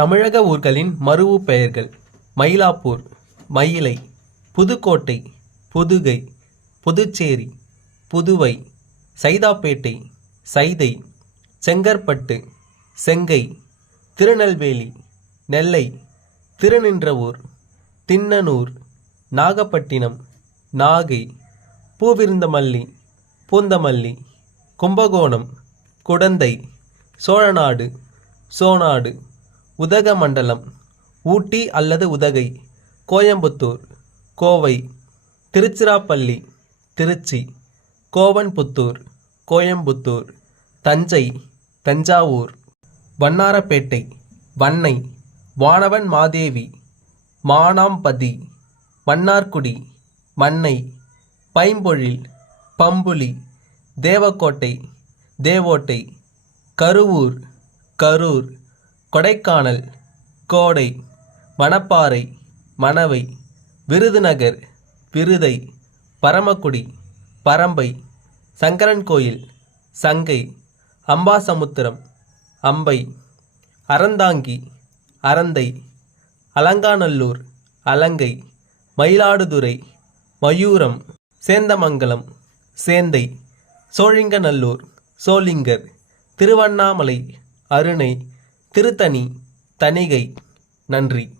தமிழக ஊர்களின் மருவு பெயர்கள் மயிலாப்பூர் மயிலை புதுக்கோட்டை புதுகை புதுச்சேரி புதுவை சைதாப்பேட்டை சைதை செங்கற்பட்டு செங்கை திருநெல்வேலி நெல்லை திருநின்றவூர் தின்னனூர் நாகப்பட்டினம் நாகை பூவிருந்தமல்லி பூந்தமல்லி கும்பகோணம் குடந்தை சோழநாடு சோனாடு உதகமண்டலம் ஊட்டி அல்லது உதகை கோயம்புத்தூர் கோவை திருச்சிராப்பள்ளி திருச்சி கோவன்புத்தூர் கோயம்புத்தூர் தஞ்சை தஞ்சாவூர் வண்ணாரப்பேட்டை வன்னை வானவன் மாதேவி மானாம்பதி மன்னார்குடி மன்னை பைம்பொழில் பம்புலி தேவக்கோட்டை தேவோட்டை கருவூர் கரூர் கொடைக்கானல் கோடை மணப்பாறை மணவை விருதுநகர் விருதை பரமக்குடி பரம்பை சங்கரன்கோயில் சங்கை அம்பாசமுத்திரம் அம்பை அறந்தாங்கி அறந்தை அலங்காநல்லூர் அலங்கை மயிலாடுதுறை மயூரம் சேந்தமங்கலம் சேந்தை சோழிங்கநல்லூர் சோளிங்கர் திருவண்ணாமலை அருணை திருத்தணி தணிகை. நன்றி.